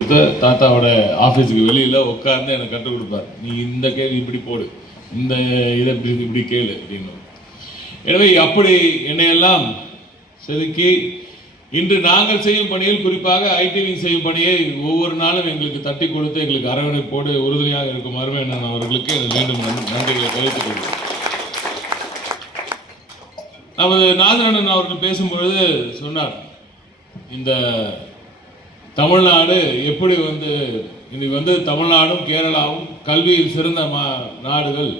தாத்தாவோட ஆஃபீஸுக்கு வெளியில் உட்கார்ந்து எனக்கு கற்றுக் கொடுப்பார். நீ இந்த கேள்வி இப்படி போடு, இந்த இதை இப்படி கேளு அப்படின்னு. எனவே அப்படி என்னையெல்லாம் செதுக்கி இன்று நாங்கள் செய்யும் பணியில், குறிப்பாக ஐடிவிங் செய்யும் பணியை ஒவ்வொரு நாளும் எங்களுக்கு தட்டி கொடுத்து எங்களுக்கு அரவணைப்போடு உறுதுணையாக இருக்கும் அருமையண்ணன் அவர்களுக்கு மீண்டும் நன்றிகளை தெரிவித்துக் கொள்கிறேன். நமது நாதரண்ணன் அவர்கள் பேசும்பொழுது சொன்னார், இந்த தமிழ்நாடு எப்படி இன்னைக்கு தமிழ்நாடும் கேரளாவும் கல்வியில் சிறந்த நாடுகள்,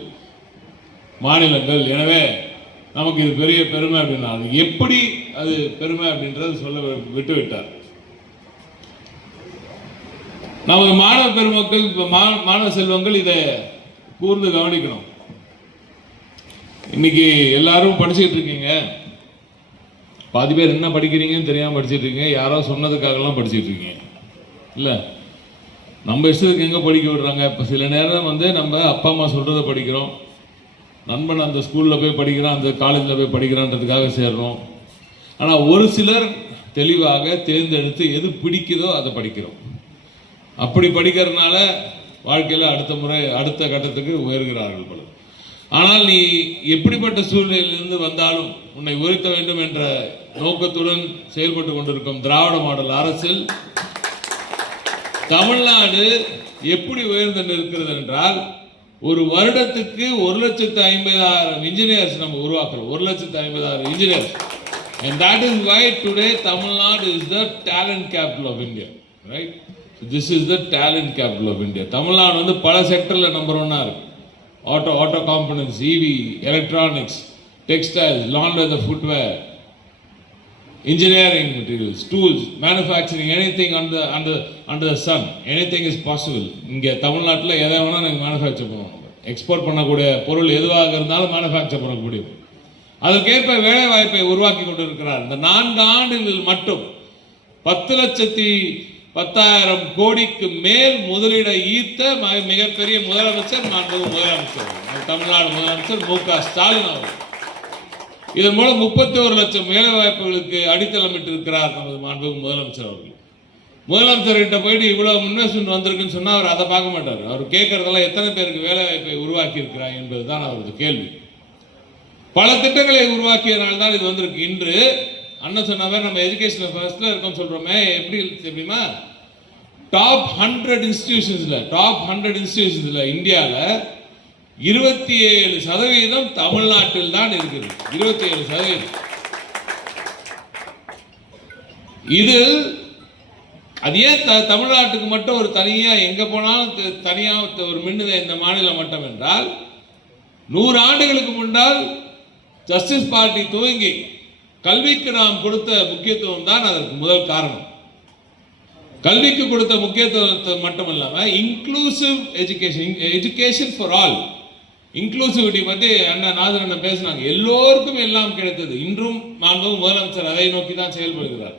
மாநிலங்கள், எனவே நமக்கு இது பெரிய பெருமை அப்படின்னா அது எப்படி அது பெருமை அப்படின்றது சொல்ல விட்டுவிட்டார். நமது மாணவ பெருமக்கள், மாணவ செல்வங்கள் இதை கூர்ந்து கவனிக்கணும். இன்னைக்கு எல்லாரும் படிச்சுட்டு இருக்கீங்க, பாதி பேர் என்ன படிக்கிறீங்கன்னு தெரியாமல் படிச்சுட்டு இருக்கீங்க, யாரோ சொன்னதுக்காகலாம் படிச்சுட்டு இருக்கீங்க. இல்லை, நம்ம இஷ்டத்துக்கு எங்கே படிக்க விடுறாங்க. இப்போ சில நேரம் நம்ம அப்பா அம்மா சொல்கிறத படிக்கிறோம், நண்பன் அந்த ஸ்கூலில் போய் படிக்கிறான், அந்த காலேஜில் போய் படிக்கிறான்றதுக்காக சேர்றோம். ஆனால் ஒரு சிலர் தெளிவாக தேர்ந்தெடுத்து எது பிடிக்குதோ அதை படிக்கிறோம். அப்படி படிக்கிறதுனால வாழ்க்கையில் அடுத்த கட்டத்துக்கு உயர்கிறார்கள் பலர். ஆனால் நீ எப்படிப்பட்ட சூழ்நிலையிலிருந்து வந்தாலும் உன்னை உயர்த்த வேண்டும் என்ற நோக்கத்துடன் செயல்பட்டு கொண்டிருக்கும் திராவிட மாடல் அரசில் தமிழ்நாடு எப்படி உயர்ந்து நிற்கிறது என்றால், ஒரு வருடத்துக்கு 1,50,000 இன்ஜினியர்ஸ் நம்ம உருவாக்குறோம். 1,50,000 engineers. And that is why today Tamil Nadu is the talent capital of India, right? So this is the talent capital of India. Tamil Nadu பல செக்டர்ல நம்பர் 1 இருக்கு. auto components, EV, electronics, textiles, lawn leather, footwear, engineering materials, tools, manufacturing, anything under the sun, anything is possible. இங்கே தமிழ்நாட்டில் எதை வேணால் நாங்கள் manufacture பண்ணுவோம். Export பண்ணக்கூடிய பொருள் எதுவாக இருந்தாலும் மேனுஃபேக்சர் பண்ண முடியும். அதற்கேற்ப வேலை வாய்ப்பை உருவாக்கி கொண்டிருக்கிறார். இந்த 4 ஆண்டுகளில் மட்டும் 10,10,000 கோடிக்கு மேல் முதலீடை ஈர்த்த மிகப்பெரிய முதலமைச்சர் முதலமைச்சர் தமிழ்நாடு முதலமைச்சர் மு.க. ஸ்டாலின் அவர்கள். இதன் மூலம் 31 லட்சம் வேலை வாய்ப்புகளுக்கு அடித்தளமிட்டு இருக்கிறார் நமது மாண்புமிகு முதலமைச்சர் அவர்கள். முதலமைச்சர்கிட்ட போயிட்டு இவ்வளவு இன்வெஸ்ட்மெண்ட் வந்திருக்குன்னு சொன்னால் அவர் அதை பார்க்க மாட்டார். அவர் கேட்கறதெல்லாம் எத்தனை பேருக்கு வேலை வாய்ப்பை உருவாக்கி இருக்கிறார் என்பதுதான் அவரது கேள்வி. பல திட்டங்களை உருவாக்கியதனால்தான் இது வந்திருக்கு. இன்று அண்ணன் சொன்னவர் நம்ம எஜுகேஷன் ஃபர்ஸ்ட்ல இருக்கோம் சொல்றோமே, எப்படின்னா டாப் 100 இன்ஸ்டிடியூஷன்ஸ்ல இந்தியாவில் 27% தமிழ்நாட்டில் தான் இருக்குது. 27%. இது அது ஏன் தமிழ்நாட்டுக்கு மட்டும் ஒரு தனியா எங்க போனாலும் தனியா ஒரு மின்னுத இந்த மாநிலம் மட்டும் என்றால், 100 ஆண்டுகளுக்கு முன்னால் ஜஸ்டிஸ் பார்ட்டி துவங்கி கல்விக்கு நாம் கொடுத்த முக்கியத்துவம் தான் அதற்கு முதல் காரணம். கல்விக்கு கொடுத்த முக்கியத்துவத்தை மட்டும் இல்லாமல் inclusive education for all, inclusivity பற்றி அண்ணன் நாதரண்ணன் பேசினாங்க. எல்லோருக்கும் எல்லாம் கிடைத்தது. இன்றும் மாண்புமிகு முதலமைச்சர் அதை நோக்கி தான் செயல்படுகிறார்.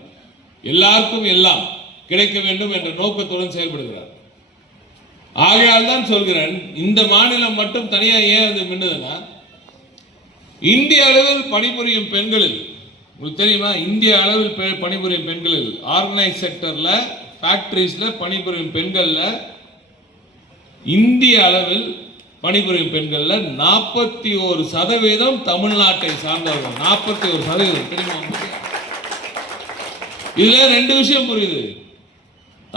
எல்லாருக்கும் எல்லாம் கிடைக்க வேண்டும் என்ற நோக்கத்துடன் செயல்படுகிறார். ஆகையால் தான் சொல்கிறேன், இந்த மாநிலம் மட்டும் தனியாக ஏன் மின்னுதுன்னா, இந்திய அளவில் பணிபுரியும் பெண்களில் உங்களுக்கு தெரியுமா, இந்திய அளவில் பணிபுரியும் பெண்களில் ஆர்கனைஸ் செக்டர்ல, ஃபேக்டரிஸ்ல பணிபுரியும் பெண்கள்ல இந்திய அளவில் பணிபுரியும் பெண்கள்ல 41% தமிழ்நாட்டை சார்ந்தவர்கள். 41% தெரியுமா? இதுல 2 விஷயம் புரியுது.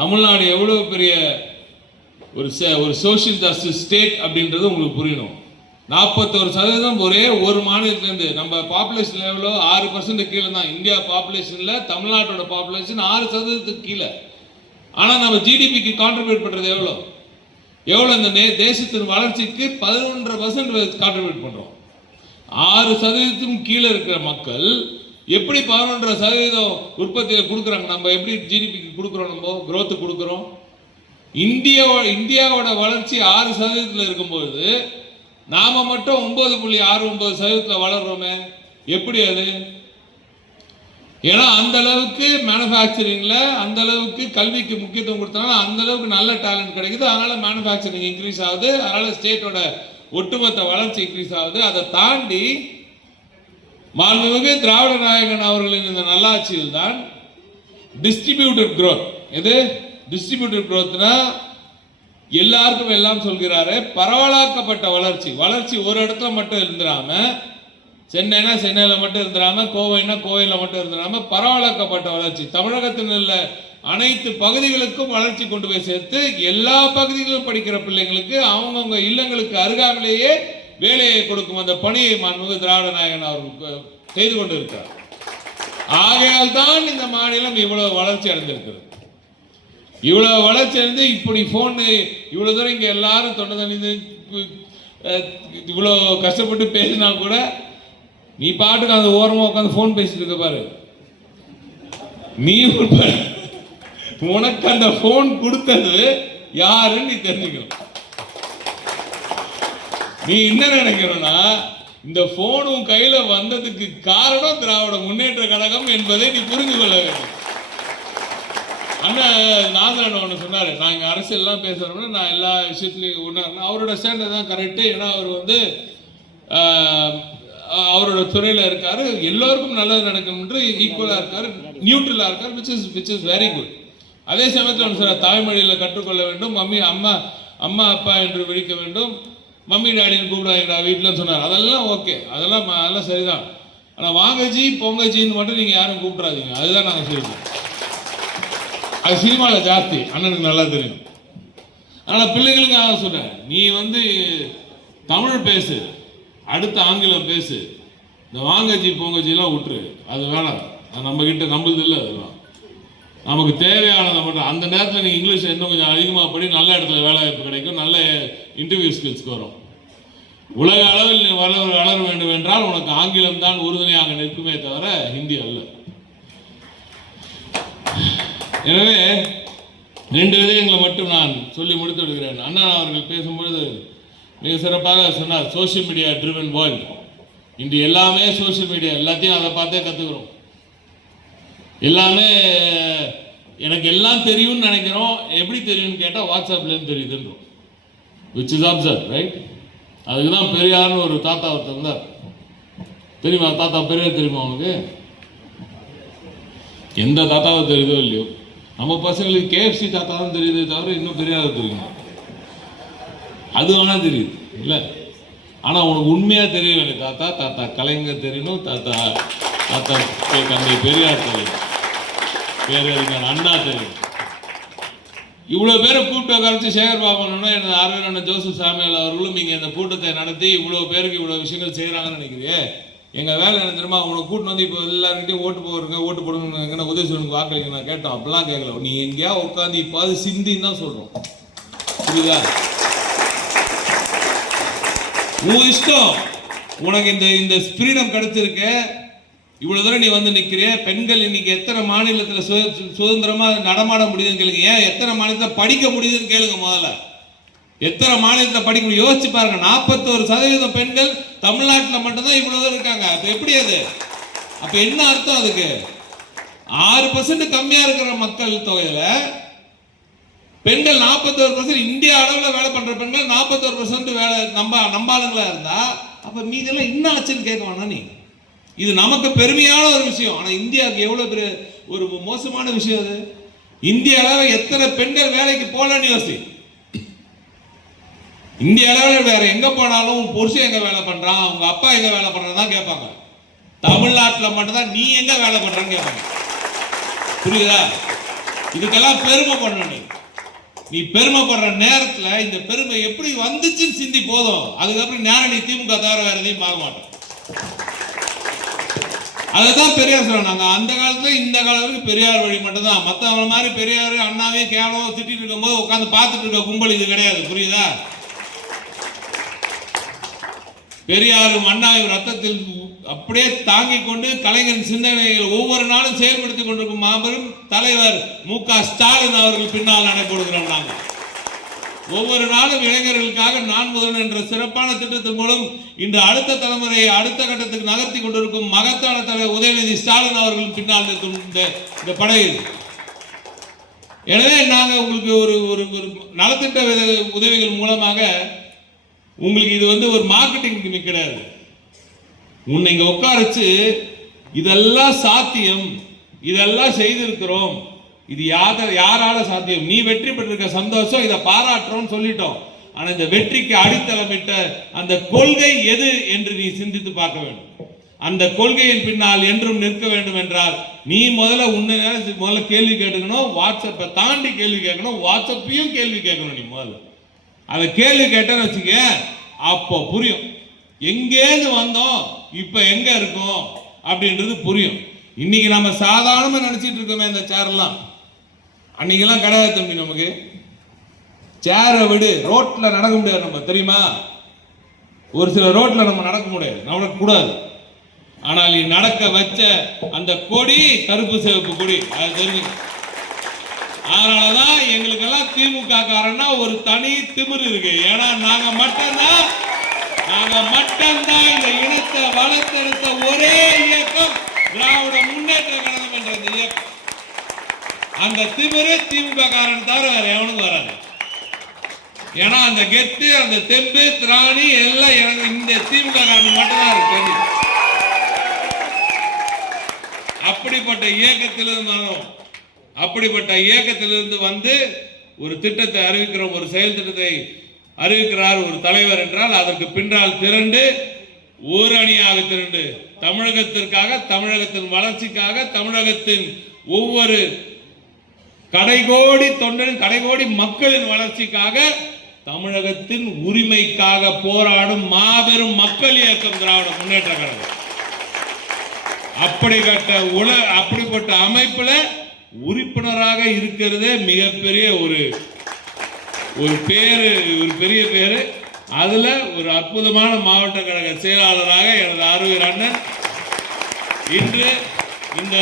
தமிழ்நாடு எவ்வளவு பெரிய ஒரு சோசியல் ஜஸ்டிஸ் ஸ்டேட் அப்படின்றது உங்களுக்கு புரியணும். 41% ஒரே ஒரு மாநிலத்திலிருந்து. நம்ம பாப்புலேஷன் எவ்வளோ? 6% கீழே தான். இந்தியா பாப்புலேஷன்ல தமிழ்நாட்டோட பாப்புலேஷன் 6% கீழே. ஆனால் நம்ம ஜிடிபிக்கு கான்ட்ரிபியூட் பண்றது எவ்வளோ? இந்த தேசத்தின் வளர்ச்சிக்கு 11% கான்ட்ரிபியூட் பண்றோம். 6% கீழே இருக்கிற மக்கள் எப்படி 11% உற்பத்தியை கொடுக்குறாங்க? நம்ம எப்படி ஜிடிபிக்கு கொடுக்குறோம்? நம்ம growth கொடுக்குறோம். இந்தியாவோட வளர்ச்சி 6% இருக்கும்போது நாம மட்டும் 9.69% வளர்றோமே, எப்படி அது? ஏன்னா அந்த அளவுக்கு மேனுஃபேக்சரிங்ல, அந்த அளவுக்கு கல்விக்கு முக்கியத்துவம் கொடுத்தனால அந்த அளவுக்கு நல்ல டேலண்ட் கிடைக்குது. அதனால மேனுஃபேக்சரிங் இன்க்ரீஸ் ஆகுது. அதனால ஸ்டேட்டோட ஒட்டுமொத்த வளர்ச்சி இன்க்ரீஸ் ஆகுது. அதை தாண்டி மாண்புமிகு திராவிட நாயகன் அவர்களின் இந்த நல்லாட்சியில் தான் டிஸ்ட்ரிபியூட்டட் growth, எது டிஸ்ட்ரிபியூட்டட் growthனா எல்லாருக்கும் எல்லாம் சொல்கிறாரு. பரவலாக்கப்பட்ட வளர்ச்சி. வளர்ச்சி ஒரு இடத்துல மட்டும் இருந்துடாம, சென்னைனா சென்னையில் மட்டும் இருந்துடாம, கோவைனா கோவையில் மட்டும் இருந்துடாம, பரவலாக்கப்பட்ட வளர்ச்சி. தமிழகத்தில் உள்ள அனைத்து பகுதிகளுக்கும் வளர்ச்சி கொண்டு போய் சேர்த்து எல்லா பகுதிகளிலும் படிக்கிற பிள்ளைங்களுக்கு அவங்கவுங்க இல்லங்களுக்கு அருகாமையிலேயே வேலையை கொடுக்கும் அந்த பணியை மாண்புமிகு திராவிட நாயகன் அவர்கள் செய்து கொண்டு இருக்கிறார். ஆகையால் தான் இந்த மாநிலம் இவ்வளவு வளர்ச்சி அடைந்திருக்கிறது. இவ்வளவு வளர்ச்சி அடைந்து இப்படி போன் இவ்வளவு தூரம் இங்க எல்லாரும் தொண்டை தண்ணி இவ்வளவு கஷ்டப்பட்டு பேசினா கூட நீ பாட்டுக்கு அந்த ஓரமா உட்காந்து போன் பேசிட்டு இருக்க பாரு. நீ உனக்கு அந்த போன் கொடுத்தது யாருன்னு நீ தெரிஞ்சுக்கணும். நீ என்ன நினைக்கிறோம்னா இந்த போனும் கையில வந்ததுக்கு காரணம் திராவிட முன்னேற்ற கழகம் என்பதை நீ புரிந்து கொள்ள வேண்டும். அண்ணன் நாகரன் ஒன்று சொன்னாரு, நாங்க அரசியல்லாம் பேசுறோம்னா நான் எல்லா விஷயத்துலையும் ஒன்று அவரோட ஸ்டாண்ட் தான் கரெக்டு. ஏன்னா அவர் வந்து அவரோட துறையில் இருக்காரு, எல்லோருக்கும் நல்லது நடக்கணும்ன்று ஈக்குவலாக இருக்காரு, நியூட்ரலாக இருக்கார், விச் இஸ் வெரி குட். அதே சமயத்தில் ஒன்று சொன்னார், தாய்மொழியில் கற்றுக்கொள்ள வேண்டும், அம்மா அப்பா என்று விழிக்க வேண்டும், மம்மி டாடின்னு கூப்பிடாங்கடா வீட்டில் சொன்னார். அதெல்லாம் ஓகே, அதெல்லாம் சரிதான். ஆனால் வாங்கஜி பொங்கஜின்னு மட்டும் நீங்கள் யாரும் கூப்பிட்றாதீங்க, அதுதான் நாங்கள் சொல்லிடுவோம். அது சினிமாவில் ஜாஸ்தி, அண்ணனுக்கு நல்லா தெரியும். ஆனால் பிள்ளைங்களுக்கு நான் சொல்கிறேன், நீ வந்து தமிழ் பேசு, அடுத்த ஆங்கிலம் பேசு, இந்த வாங்கஜி பொங்கஜிலாம் விட்டுரு, அது வேணாம். அது நம்மக்கிட்ட நம்மளது இல்லை. அதெல்லாம் நமக்கு தேவையானதை மட்டும். அந்த நேரத்தில் நீங்கள் இங்கிலீஷ் இன்னும் கொஞ்சம் அதிகமாக படி, நல்ல இடத்துல வேலை வாய்ப்பு கிடைக்கும், நல்ல இன்டர்வியூ ஸ்கில்ஸ்க்கு வரும். உலக அளவில் நீ வளர வேண்டும் என்றால் உனக்கு ஆங்கிலம் தான் உறுதுணையாக நிற்குமே தவிர ஹிந்தி அல்ல. எனவே 2 விதயங்களை மட்டும் நான் சொல்லி முடித்து விடுகிறேன். அண்ணா அவர்கள் பேசும்பொழுது மிக சிறப்பாக சொன்னார், சோஷியல் மீடியா ட்ரிவன் வேர்ல்டு. இன்று எல்லாமே சோஷியல் மீடியா, எல்லாத்தையும் அதை பார்த்தே கற்றுக்கிறோம். எல்லாமே எனக்கு எல்லாம் தெரியும்னு நினைக்கிறோம். எப்படி தெரியும்னு கேட்டால் வாட்ஸ்அப்லேருந்து தெரியுதுன்றோம், விச் இஸ் அப்சர்வ், ரைட்? அதுக்கு தான் பெரியார்னு ஒரு தாத்தா ஒருத்தர் இருந்தார். தெரியுமா தாத்தா பெரியார்? தெரியுமா அவனுக்கு? எந்த தாத்தாவை தெரியுதோ இல்லையோ, நம்ம பசங்களுக்கு KFC தாத்தா தான் தெரியுதே தவிர இன்னும் பெரியார் தெரியுமா? அது வேணால் தெரியுது இல்லை. ஆனால் உனக்கு உண்மையாக தெரிய வேண்டிய தாத்தா கலைஞர் தெரியணும், தாத்தா தந்தை பெரியார் தெரியும், பேரறிஞர் அண்ணா தெரியும். இவ்வளோ பேரை கூப்பிட்டு உட்காந்து சேகர் பாபுன்னா எனது ஆர்வலர் ஜோசப் சாமியால் அவர்களும் இங்கே இந்த கூட்டத்தை நடத்தி இவ்வளோ பேருக்கு இவ்வளோ விஷயங்கள் செய்கிறாங்கன்னு நினைக்கிறியே. எங்கள் வேலை என்ன தெரியுமா? உனக்கு கூட்டு வந்து இப்போ எல்லாருக்கிட்டையும் ஓட்டு போடுங்க, ஓட்டு போடுங்க, உதயசூரனுக்கு வாக்களிக்க நான் கேட்டோம். அப்படிலாம் கேட்கல. நீ எங்கேயா உட்காந்து இப்போ அது சிந்தின்னு தான் சொல்கிறோம், புரியுதா? உன் இஷ்டம். உனக்கு இந்த ஃப்ரீடம் கிடைச்சிருக்க, இவ்வளவு தூரம் நீ வந்து நிற்கிறிய. பெண்கள் இன்னைக்கு எத்தனை மாநிலத்தில் சுதந்திரமாக நடமாட முடியுதுன்னு கேளுங்க. ஏன் எத்தனை மாநிலத்தில் படிக்க முடியுதுன்னு கேளுங்க. முதல்ல எத்தனை மாநிலத்தில் படிக்க முடியும் யோசிச்சு பாருங்க. 41% பெண்கள் தமிழ்நாட்டில் மட்டும்தான் இவ்வளவு தூரம் இருக்காங்க. அப்போ எப்படி அது? அப்போ என்ன அர்த்தம்? அதுக்கு 6% கம்மியாக இருக்கிற மக்கள் தொகையில் பெண்கள் 41%, இந்திய அளவில் வேலை பண்ணுற பெண்கள் 41% வேலை நம்பாளுங்களா இருந்தா, அப்போ மீதெல்லாம் என்ன ஆச்சுன்னு கேட்க வேணாம் நீ. இது நமக்கு பெருமையான ஒரு விஷயம். ஆனால் இந்தியாவுக்கு எவ்வளோ பெரிய ஒரு மோசமான விஷயம் அது. இந்திய அளவில் எத்தனை பெண்கள் வேலைக்கு போகலன்னு யோசி. இந்திய அளவில் வேற எங்க போனாலும் புருஷன் எங்க வேலை பண்றான், உங்க அப்பா எங்க வேலை பண்றதான் கேட்பாங்க. தமிழ்நாட்டில் மட்டும்தான் நீ எங்க வேலை பண்றன்னு கேட்பாங்க. புரியுதா? இதுக்கெல்லாம் பெருமை பண்ணணும். நீ பெருமைப்படுற நேரத்தில் இந்த பெருமை எப்படி வந்துச்சுன்னு சிந்தி போதும். அதுக்கப்புறம் ஞான நீ திமுக தவிர வேற எதையும் பார்க்க மாட்டோம். அதுதான் பெரியார் சொல்றாங்க. அந்த காலத்துல இந்த காலத்துக்கு பெரியார் வழி மட்டும்தான். மற்றவங்க மாதிரி பெரியார் அண்ணாவே கேவலம் திட்டிட்டு இருக்கும்போது உட்காந்து பார்த்துட்டு இருக்க கும்பல் இது கிடையாது. புரியுதா? பெரியாரும் அண்ணாவும் ரத்தத்தில் அப்படியே தாங்கிக் கொண்டு கலைஞரின் சிந்தனைகள் ஒவ்வொரு நாளும் செயல்படுத்திக் கொண்டிருக்கும் மாபெரும் தலைவர் மு.க. ஸ்டாலின் அவர்கள் பின்னால் நடைபெறுகிறோம். நாங்கள் ஒவ்வொரு நாளும் இளைஞர்களுக்காக நான் முதல்வன் என்ற சிறப்பான திட்டத்தின் மூலம் இன்று அடுத்த தலைமுறையை அடுத்த கட்டத்துக்கு நகர்த்தி கொண்டிருக்கும் மகத்தான தலைவர் உதயநிதி ஸ்டாலின் அவர்கள் பின்னால் இருக்கும் இந்த படையில். எனவே நாங்கள் உங்களுக்கு ஒரு நலத்திட்ட உதவிகள் மூலமாக உங்களுக்கு இது வந்து ஒரு மார்க்கெட்டிங் கிடையாது. உன்னை இங்க உட்கார வச்சு இதெல்லாம் சாத்தியம், இதெல்லாம் செய்திருக்கிறோம், இது யாரால சாத்தியம்? நீ வெற்றி பெற்றிருக்க சந்தோஷம், இதை பாராட்டுறோம்னு சொல்லிட்டோம். ஆனா இந்த வெற்றிக்கு அடித்தளமிட்ட அந்த கொள்கை எது என்று நீ சிந்தித்து பார்க்க வேண்டும். அந்த கொள்கையின் பின்னால் என்றும் நிற்க வேண்டும் என்றால் நீ முதல்ல கேள்வி கேட்டுக்கணும். வாட்ஸ்அப்பை தாண்டி கேள்வி கேட்கணும், வாட்ஸ்அப்பையும் கேள்வி கேட்கணும். நீ முதல்ல அதை கேள்வி கேட்டேன்னு வச்சுக்க, அப்போ புரியும் எங்கேருந்து வந்தோம் இப்ப எங்க இருக்கோம் அப்படின்றது புரியும். இன்னைக்கு நம்ம சாதாரணமா நினைச்சிட்டு இருக்கோமே இந்த சேரெல்லாம், அன்னைக்கெல்லாம் கிடையாது தம்பி. நமக்கு சேரை விடு, ரோட்ல நடக்க முடியாது நம்ம, தெரியுமா? ஒரு சில ரோட்ல நம்ம நடக்க முடியாது, நடக்கக்கூடாது. ஆனால் நீ நடக்க வச்ச அந்த கொடி கருப்பு சிவப்பு கொடி, அது தெரிஞ்சு. அதனாலதான் எங்களுக்கெல்லாம் திமுக காரன்னா ஒரு தனி திமிரு இருக்கு. ஏன்னா நாங்க மட்டும்தான் இந்த இனத்தை வளர்த்தெடுத்த ஒரே இயக்கம் திராவிட முன்னேற்ற கழகம் என்ற இந்த இயக்கம். அந்த திமிரு திமுக காரன் தவிர வேற எவனுக்கு வராது. ஏன்னா அந்த கெத்து, அந்த தெம்பு, திராணி எல்லாம் எனக்கு இந்த திமுக காரன் மட்டும்தான் இருக்கு. அப்படிப்பட்ட இயக்கத்திலிருந்து வந்து ஒரு திட்டத்தை அறிவிக்கிறோம், ஒரு செயல் திட்டத்தை அறிவிக்கிறார் ஒரு தலைவர் என்றால் அதற்கு பின்னால் திரண்டு ஒரு அணியாக திரண்டு தமிழகத்திற்காக, தமிழகத்தின் வளர்ச்சிக்காக, தமிழகத்தின் ஒவ்வொரு கடைகோடி தொண்டரின், கடைகோடி மக்களின் வளர்ச்சிக்காக, தமிழகத்தின் உரிமைக்காக போராடும் மாபெரும் மக்கள் இயக்கம் திராவிட முன்னேற்ற கழகம். அப்படிப்பட்ட அமைப்புல உறுப்பினராக இருக்கிறதே மிகப்பெரிய ஒரு பெரிய பேரு. அதுல ஒரு அற்புதமான மாவட்ட கழக செயலாளராக எனது அருகிற அண்ணன் இன்று இந்த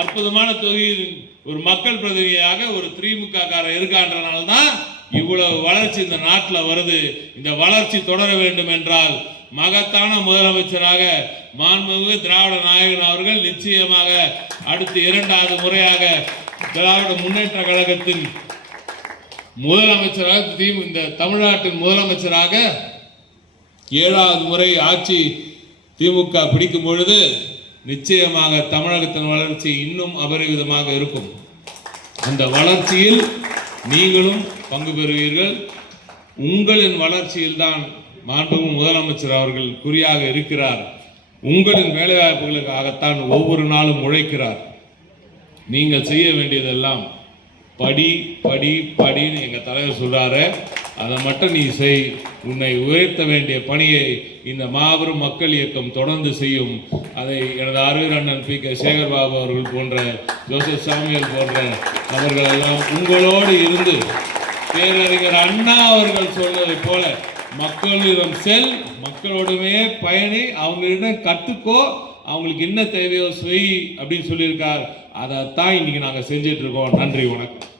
அற்புதமான தொகுதியில் ஒரு மக்கள் பிரதிநிதியாக ஒரு திமுக காரர் இருக்கான்றனால்தான் இவ்வளவு வளர்ச்சி இந்த நாட்டில் வருது. இந்த வளர்ச்சி தொடர வேண்டும் என்றால் மகத்தான முதலமைச்சராக மாண்புமிகு திராவிட நாயகன் அவர்கள் நிச்சயமாக அடுத்து 2வது முறையாக திராவிட முன்னேற்ற கழகத்தின் முதலமைச்சராக, இந்த தமிழ்நாட்டின் முதலமைச்சராக 7வது முறை ஆட்சி திமுக பிடிக்கும் பொழுது நிச்சயமாக தமிழகத்தின் வளர்ச்சி இன்னும் அபரிவிதமாக இருக்கும். அந்த வளர்ச்சியில் நீங்களும் பங்கு பெறுவீர்கள். உங்களின் வளர்ச்சியில் தான் மாண்புமிகு முதலமைச்சர் அவர்கள் குறியாக இருக்கிறார். உங்களின் வேலைவாய்ப்புகளுக்காகத்தான் ஒவ்வொரு நாளும் உழைக்கிறார். நீங்கள் செய்ய வேண்டியதெல்லாம் படி படி படின்னு எங்க தலைவர் சொல்றாரு, அதை மட்டும் நீ செய். உன்னை உயர்த்த வேண்டிய பணியை இந்த மாபெரும் மக்கள் இயக்கம் தொடர்ந்து செய்யும். அதை எனது அருகிற அண்ணன் பி.கே. சேகர்பாபு அவர்கள் போன்ற, ஜோசப் சாமியல் போன்ற அவர்கள் எல்லாம் உங்களோடு இருந்து பேரறிஞர் அண்ணா அவர்கள் சொன்னதை போல மக்களிடம் செல், மக்களோடவே பயணி, அவங்களிடம் கற்றுக்கோ, அவங்களுக்கு என்ன தேவையோ செய் அப்படின்னு சொல்லியிருக்கார். அதைத்தான் இன்னைக்கு நாங்கள் செஞ்சிட்டு இருக்கோம். நன்றி, வணக்கம்.